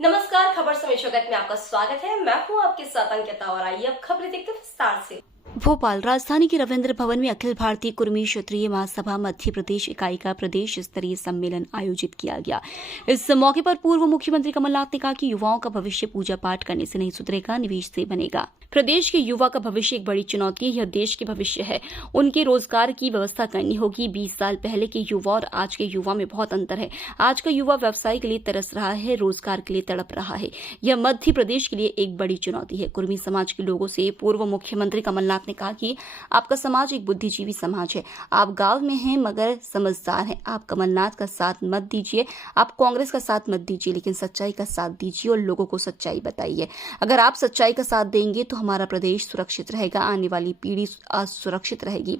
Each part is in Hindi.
नमस्कार, खबर समय जगत में आपका स्वागत है। मैं हूं आपके साथ अंकिता और आइए अब खबरें देखते हैं विस्तार से। भोपाल राजधानी के रविंद्र भवन में अखिल भारतीय कुर्मी क्षत्रिय महासभा मध्य प्रदेश इकाई का प्रदेश स्तरीय सम्मेलन आयोजित किया गया। इस मौके पर पूर्व मुख्यमंत्री कमलनाथ ने कहा कि युवाओं का भविष्य पूजा पाठ करने से नहीं सुधरेगा, निवेश से बनेगा। प्रदेश के युवा का भविष्य एक बड़ी चुनौती है, यह देश के भविष्य है। उनके रोजगार की व्यवस्था करनी होगी। 20 साल पहले के युवा और आज के युवा में बहुत अंतर है। आज का युवा व्यवसाय के लिए तरस रहा है, रोजगार के लिए तड़प रहा है। यह मध्य प्रदेश के लिए एक बड़ी चुनौती है। कुर्मी समाज के लोगों से पूर्व मुख्यमंत्री कमलनाथ ने कहा कि आपका समाज एक बुद्धिजीवी समाज है। आप गांव में हैं मगर समझदार हैं। आप कमलनाथ का साथ मत दीजिए, आप कांग्रेस का साथ मत दीजिए, लेकिन सच्चाई का साथ दीजिए और लोगों को सच्चाई बताइए। अगर आप सच्चाई का साथ देंगे तो हमारा प्रदेश सुरक्षित रहेगा, आने वाली पीढ़ी असुरक्षित रहेगी।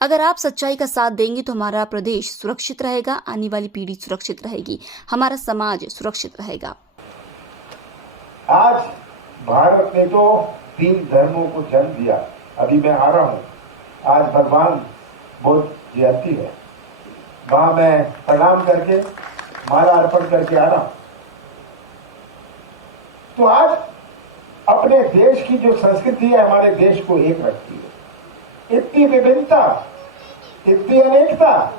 अगर आप सच्चाई का साथ देंगे तो हमारा प्रदेश सुरक्षित रहेगा, आने वाली पीढ़ी सुरक्षित रहेगी, हमारा समाज सुरक्षित रहेगा। आज भारत ने तो 3 धर्मों को जन्म दिया। अभी मैं आ रहा हूँ, आज भगवान बुद्ध जयंती है। वहां मैं प्रणाम करके माला अर्पण करके आ रहा हूँ। तो आज अपने देश की जो संस्कृति है हमारे देश को एक रखती है। इतनी विभिन्नता, इतनी अनेकता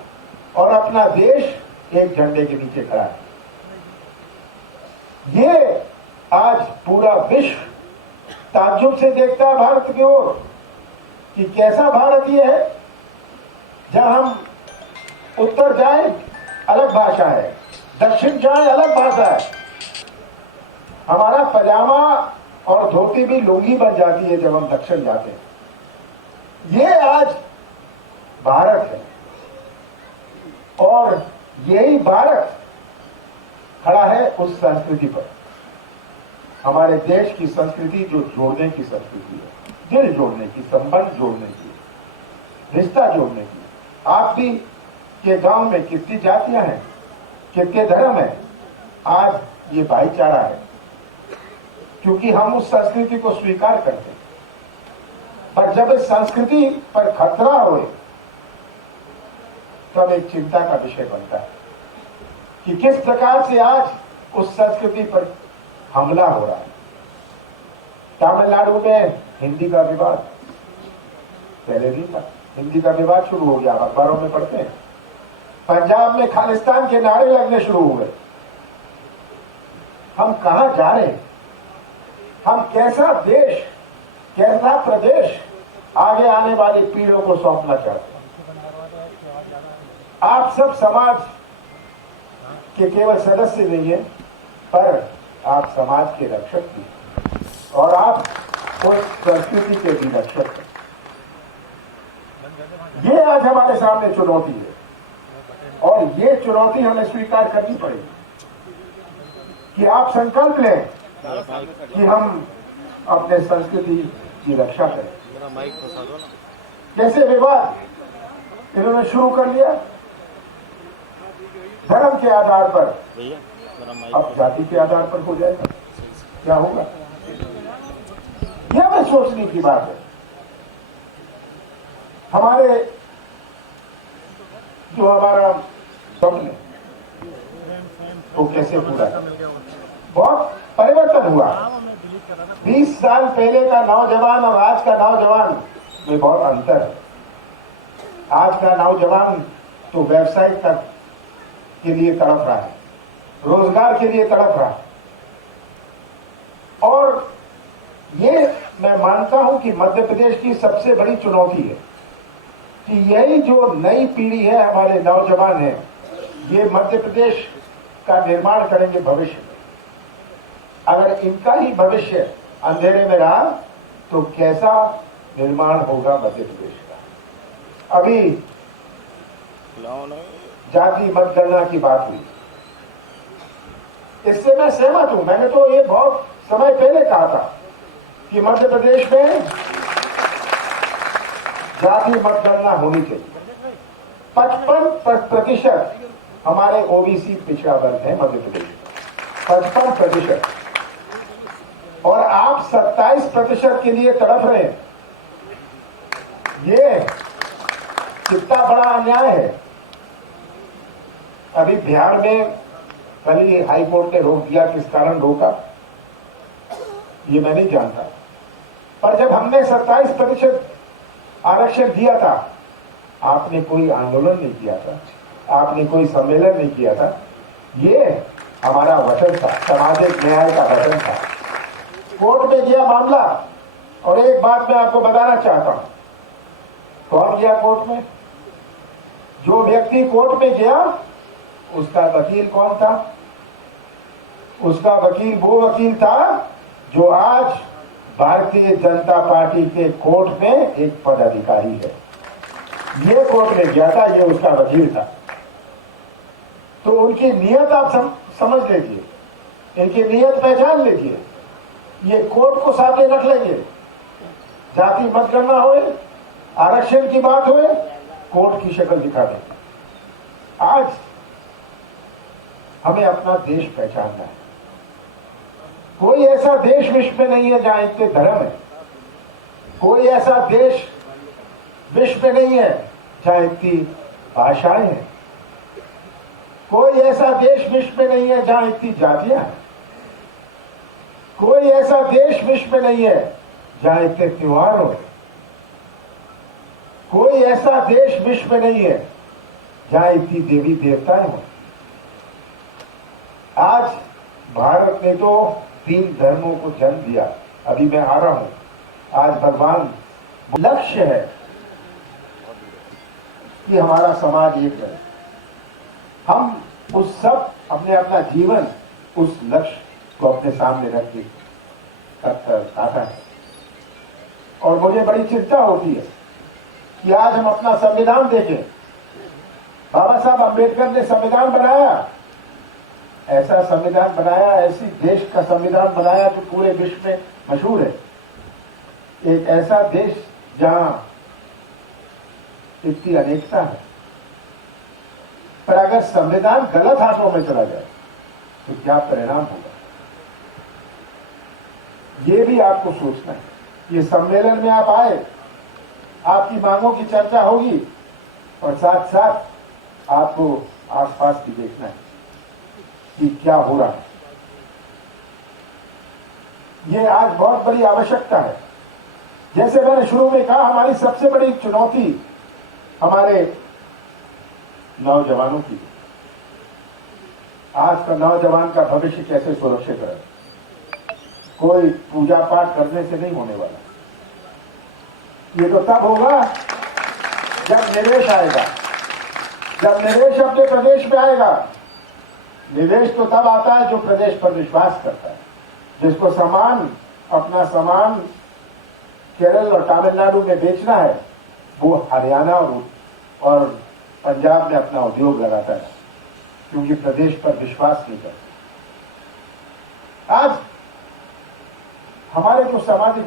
और अपना देश एक झंडे के नीचे खड़ा है। ये आज पूरा विश्व ताज्जुब से देखता है भारत की ओर कि कैसा भारत ये है। जहां हम उत्तर जाए अलग भाषा है, दक्षिण जाए अलग भाषा है। हमारा पजामा और धोती भी लुंगी बन जाती है जब हम दक्षिण जाते हैं। ये आज भारत है और यही भारत खड़ा है उस संस्कृति पर। हमारे देश की संस्कृति जो जोड़ने की संस्कृति है, दिल जोड़ने की, संबंध जोड़ने की, रिश्ता जोड़ने की। आप भी के गांव में कितनी जातियां हैं, कितने धर्म हैं, आज ये भाईचारा है क्योंकि हम उस संस्कृति को स्वीकार करते हैं। पर जब इस संस्कृति पर खतरा होए तब एक चिंता का विषय बनता है कि किस प्रकार से आज उस संस्कृति पर हमला हो रहा है। तमिलनाडु में हिंदी का विवाद पहले भी था, हिंदी का विवाद शुरू हो गया, अखबारों में पढ़ते हैं। पंजाब में खालिस्तान के नारे लगने शुरू हुए। हम कहां जा रहे हैं? हम कैसा देश, कैसा प्रदेश आगे आने वाली पीढ़ियों को सौंपना चाहते हैं? आप सब समाज के केवल सदस्य नहीं है, पर आप समाज के रक्षक भी और आप उस संस्कृति के भी रक्षक हैं। ये आज हमारे सामने चुनौती है और ये चुनौती हमें स्वीकार करनी पड़ेगी कि आप संकल्प लें कि हम अपने संस्कृति की रक्षा करें। जैसे विवाद इन्होंने शुरू कर लिया धर्म के आधार पर, अब जाति के आधार पर हो जाएगा, क्या होगा? यह हमें सोचने की बात है। हमारा स्वप्न वो कैसे पूरा है? बहुत परिवर्तन हुआ। 20 साल पहले का नौजवान और आज का नौजवान में बहुत अंतर है। आज का नौजवान तो व्यवसाय तक के लिए तड़प रहा है, रोजगार के लिए तड़प रहा है। और ये मैं मानता हूं कि मध्य प्रदेश की सबसे बड़ी चुनौती है कि यही जो नई पीढ़ी है, हमारे नौजवान हैं, ये मध्य प्रदेश का निर्माण करेंगे भविष्य में। अगर इनका ही भविष्य अंधेरे में रहा तो कैसा निर्माण होगा मध्य प्रदेश का? अभी जाति मतगणना की बात हुई, इससे मैं सहमत हूं। मैंने तो ये बहुत समय पहले कहा था कि मध्य प्रदेश में जाति मतगणना होनी चाहिए। 55% हमारे ओबीसी पिछड़ा वर्ग है मध्य प्रदेश में, 55%। और आप 27% के लिए तड़प रहे हैं। ये कितना बड़ा अन्याय है। अभी बिहार में कल ही हाई कोर्ट ने रोक दिया, किस कारण रोका ये मैं नहीं जानता। पर जब हमने 27% आरक्षण दिया था, आपने कोई आंदोलन नहीं किया था, आपने कोई सम्मेलन नहीं किया था। ये हमारा वचन था, सामाजिक न्याय का वचन था। कोर्ट में गया मामला, और एक बात मैं आपको बताना चाहता हूं, कौन गया कोर्ट में? जो व्यक्ति कोर्ट में गया उसका वकील कौन था? उसका वकील वो वकील था जो आज भारतीय जनता पार्टी के कोर्ट में एक पदाधिकारी है। ये कोर्ट में गया था, ये उसका वकील था। तो उनकी नियत आप समझ लीजिए, इनकी नियत पहचान लीजिए। ये कोर्ट को सामने रख लेंगे, जाति मतगणना होए, आरक्षण की बात होए, कोर्ट की शक्ल दिखा देंगे। आज हमें अपना देश पहचानना है। कोई ऐसा देश विश्व में नहीं है जहां इतने धर्म है। कोई ऐसा देश विश्व में नहीं है जहां इतनी भाषाएं हैं। कोई ऐसा देश विश्व में नहीं है जहां इतनी जातियां हैं। कोई ऐसा देश विश्व में नहीं है जहां इतने त्योहार हो। कोई ऐसा देश विश्व में नहीं है जहां इतनी देवी देवताएं हो। आज भारत ने तो 3 धर्मों को जन्म दिया। अभी मैं आ रहा हूं, आज भगवान लक्ष्य है कि हमारा समाज एक है। हम उस सब हमने अपना जीवन उस लक्ष्य को अपने सामने रख के काटा है। और मुझे बड़ी चिंता होती है कि आज हम अपना संविधान देखें। बाबा साहब अंबेडकर ने संविधान बनाया, ऐसा संविधान बनाया, ऐसी देश का संविधान बनाया जो पूरे विश्व में मशहूर है। एक ऐसा देश जहां इतनी अनेकता है। पर अगर संविधान गलत हाथों में चला जाए तो क्या परिणाम होगा, ये भी आपको सोचना है। ये सम्मेलन में आप आए, आपकी मांगों की चर्चा होगी, और साथ साथ आपको आसपास भी देखना है कि क्या हो रहा है। ये आज बहुत बड़ी आवश्यकता है। जैसे मैंने शुरू में कहा, हमारी सबसे बड़ी चुनौती हमारे नौजवानों की। आज का नौजवान का भविष्य कैसे सुरक्षित है? कोई पूजा पाठ करने से नहीं होने वाला। ये तो तब होगा जब निवेश आएगा, जब निवेश अपने प्रदेश में आएगा। निवेश तो तब आता है जो प्रदेश पर विश्वास करता है, जिसको सामान, अपना सामान केरल और तमिलनाडु में बेचना है, वो हरियाणा और पंजाब में अपना उद्योग लगाता है, क्योंकि प्रदेश पर विश्वास नहीं करता। आज हमारे जो सामाजिक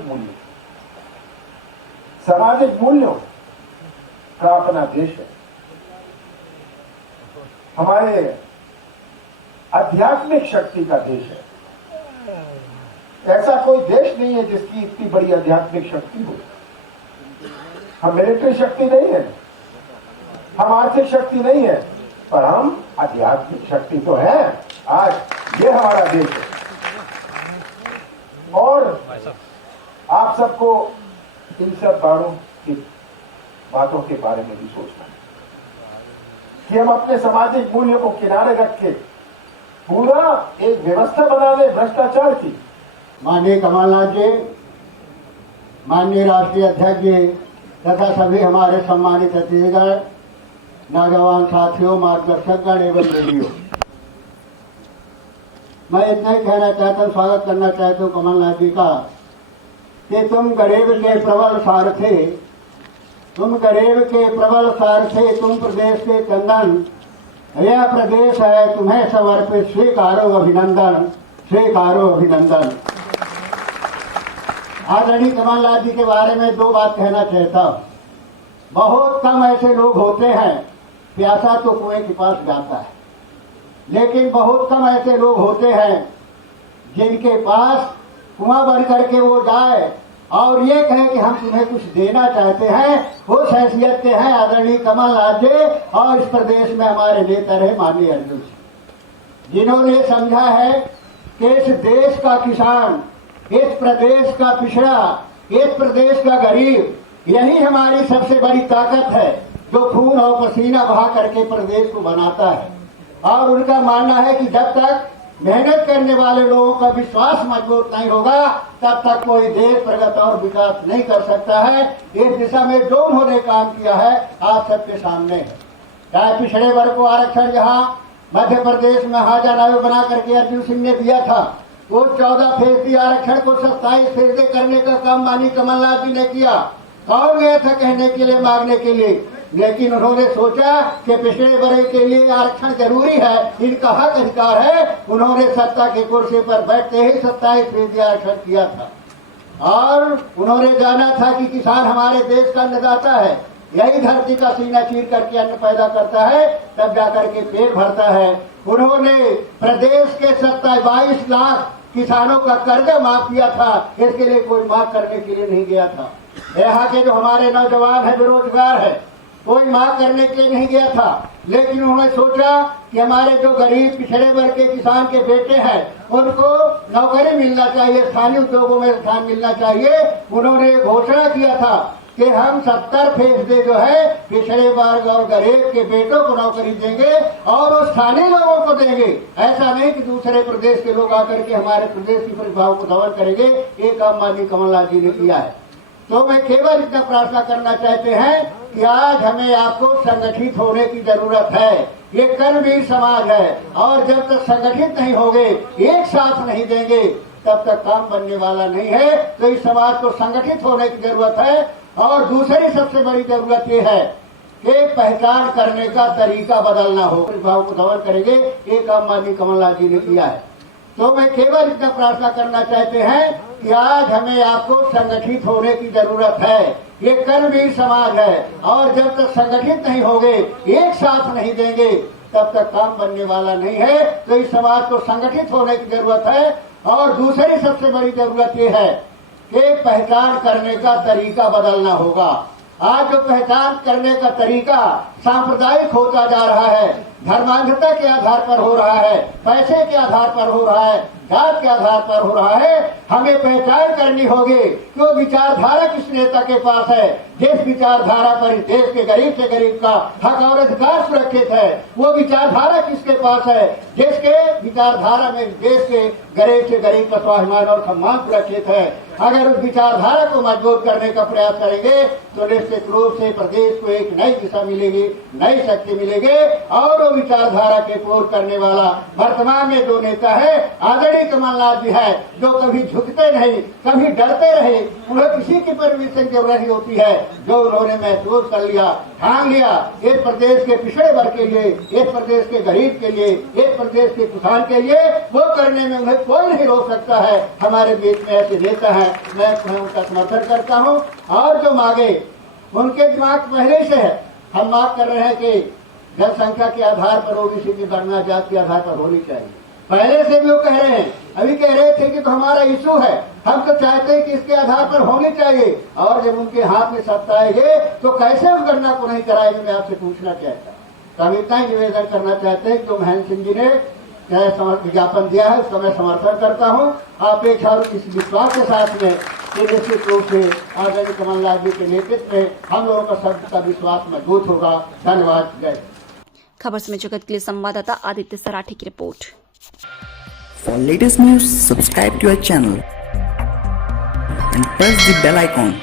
मूल्यों का अपना देश है। हमारे आध्यात्मिक शक्ति का देश है। ऐसा कोई देश नहीं है जिसकी इतनी बड़ी आध्यात्मिक शक्ति हो। हम मिलिट्री शक्ति नहीं है, हम आर्थिक शक्ति नहीं है, पर हम आध्यात्मिक शक्ति तो है। आज ये हमारा देश है। और आप सबको इन सब बातों के बारे में भी सोचना है कि हम अपने सामाजिक मूल्यों को किनारे रख के पूरा एक व्यवस्था बना ले भ्रष्टाचार की। माननीय कमलनाथ जी, माननीय राष्ट्रीय अध्यक्ष जी तथा सभी हमारे सम्मानित छत्तीसगढ़ नौजवान साथियों, मार्गदर्शकगण एवं रेडियो, मैं इतना ही कहना चाहता हूँ, स्वागत करना चाहता हूँ कमलनाथ जी का कि तुम गरीब के प्रबल सारथी, तुम गरीब के प्रबल सारथी, तुम प्रदेश के चंदन, यह प्रदेश है तुम्हें समर्पित, स्वीकारो अभिनंदन, स्वीकारो अभिनंदन। आदरणीय कमलनाथ जी के बारे में 2 बात कहना चाहता हूँ। बहुत कम ऐसे लोग होते हैं, प्यासा तो कुएं के पास जाता है, लेकिन बहुत कम ऐसे लोग होते हैं जिनके पास कुआं बन करके वो जाए और ये कहे कि हम तुम्हें कुछ देना चाहते हैं। उस हैसियत के हैं आदरणीय कमलनाथ जी, और इस प्रदेश में हमारे नेता रहे माननीय अर्जुन सिंह। जिन्होंने समझा है कि इस देश का किसान, इस प्रदेश का पिछड़ा, इस प्रदेश का गरीब, यही हमारी सबसे बड़ी ताकत है जो खून और पसीना बहा करके प्रदेश को बनाता है। और उनका मानना है कि जब तक मेहनत करने वाले लोगों का विश्वास मजबूत नहीं होगा तब तक कोई देश प्रगति और विकास नहीं कर सकता है। इस दिशा में जो उन्होंने काम किया है आप सबके सामने है। चाहे पिछड़े वर्ग को आरक्षण जहां मध्य प्रदेश में महाजन आयोग बना करके अर्जुन सिंह ने दिया था, वो 14% आरक्षण को 27% करने का काम माननीय कमलनाथ जी ने किया। कौन गया था कहने के लिए, मांगने के लिए? लेकिन उन्होंने सोचा कि पिछड़े वर्ग के लिए आरक्षण जरूरी है, इनका हक अधिकार है। उन्होंने सत्ता के कुर्सी पर बैठते ही 27% आरक्षण किया था। और उन्होंने जाना था कि किसान हमारे देश का अन्नदाता है, यही धरती का सीना चीर करके अन्न पैदा करता है, तब जाकर के पेट भरता है। उन्होंने प्रदेश के 22 लाख किसानों का कर्जा माफ किया था, इसके लिए कोई माफ करने के लिए नहीं गया था। यहाँ के जो हमारे नौजवान है, बेरोजगार है, कोई माफ करने के लिए नहीं गया था। लेकिन उन्होंने सोचा कि हमारे जो गरीब पिछड़े वर्ग के किसान के बेटे हैं उनको नौकरी मिलना चाहिए, स्थानीय उद्योगों में स्थान मिलना चाहिए। उन्होंने घोषणा किया था कि हम 70% जो है पिछड़े वर्ग और गरीब के बेटों को नौकरी देंगे और वो स्थानीय लोगों को देंगे। ऐसा नहीं कि दूसरे प्रदेश के लोग आकर के हमारे प्रदेश की प्रतिभाओं को दमन करेंगे। ये काम माननीय कमलनाथ जी ने किया है। तो मैं केवल इतना प्रार्थना करना चाहते हैं कि आज हमें आपको संगठित होने की जरूरत है। ये कर्मवीर समाज है और जब तक संगठित नहीं होंगे, एक साथ नहीं देंगे, तब तक काम बनने वाला नहीं है। तो इस समाज को संगठित होने की जरूरत है। और दूसरी सबसे बड़ी जरूरत ये है कि पहचान करने का तरीका बदलना हो, प्रतिभाओं को दमन करेंगे। ये काम माननीय कमलनाथ जी ने किया है। तो मैं केवल इतना प्रार्थना करना चाहते हैं कि आज हमें आपको संगठित होने की जरूरत है। ये कर्मवीर समाज है और जब तक संगठित नहीं होंगे, एक साथ नहीं देंगे, तब तक काम बनने वाला नहीं है। तो इस समाज को संगठित होने की जरूरत है। और दूसरी सबसे बड़ी जरूरत ये है कि पहचान करने का तरीका बदलना होगा। आज जो पहचान करने का तरीका सांप्रदायिक होता जा रहा है, धर्मांधता के आधार पर हो रहा है, पैसे के आधार पर हो रहा है, जात के आधार पर हो रहा है। हमें पहचान करनी होगी कि वो विचारधारा किस नेता के पास है, जिस विचारधारा पर इस देश के गरीब से गरीब का हक और अधिकार सुरक्षित है। वो विचारधारा किसके पास है, जिसके विचारधारा में देश के गरीब से गरीब का स्वाभिमान और सम्मान सुरक्षित है। अगर उस विचारधारा को मजबूत करने का प्रयास करेंगे तो निश्चित रूप से प्रदेश को एक नई दिशा मिलेगी, नई शक्ति मिलेगी। और वो विचारधारा के पूर्ण करने वाला वर्तमान में जो नेता है आदरणीय कमलनाथ जी है, जो कभी झुकते नहीं, कभी डरते रहे, उन्हें किसी की परमिशन की जरूरत नहीं होती है। जो उन्होंने महसूस कर लिया, ठान लिया, इस प्रदेश के पिछड़े वर्ग के लिए, इस प्रदेश के गरीब के लिए, इस प्रदेश के किसान के लिए, वो करने में उन्हें कोई नहीं रोक सकता है। हमारे बीच में ऐसे नेता है, मैं उनका समर्थन करता हूँ। और जो मांगे उनके दिमाग पहले से है, हम मांग कर रहे हैं कि जनसंख्या के आधार पर ओबीसी की गणना जात के आधार पर होनी चाहिए। पहले से भी वो कह रहे हैं, अभी कह रहे थे कि तो हमारा इशू है, हम तो चाहते हैं कि इसके आधार पर होनी चाहिए। और जब उनके हाथ में सत्ता आएगी तो कैसे उस गणना को नहीं कराएंगे, मैं आपसे पूछना चाहता हूँ। तो हम इतना ही निवेदन करना चाहते हैं कि जो महेंद्र सिंह जी ने विज्ञापन दिया है उसका मैं समर्थन करता हूँ। अपेक्षा और इस विश्वास के साथ में निश्चित रूप से आदरणीय कमलनाथ जी के नेतृत्व में हम लोगों का सबका विश्वास मजबूत होगा। धन्यवाद। जय। खबर समय जगत के लिए संवाददाता आदित्य सराठे की report. For latest news, subscribe to our channel and press the bell icon.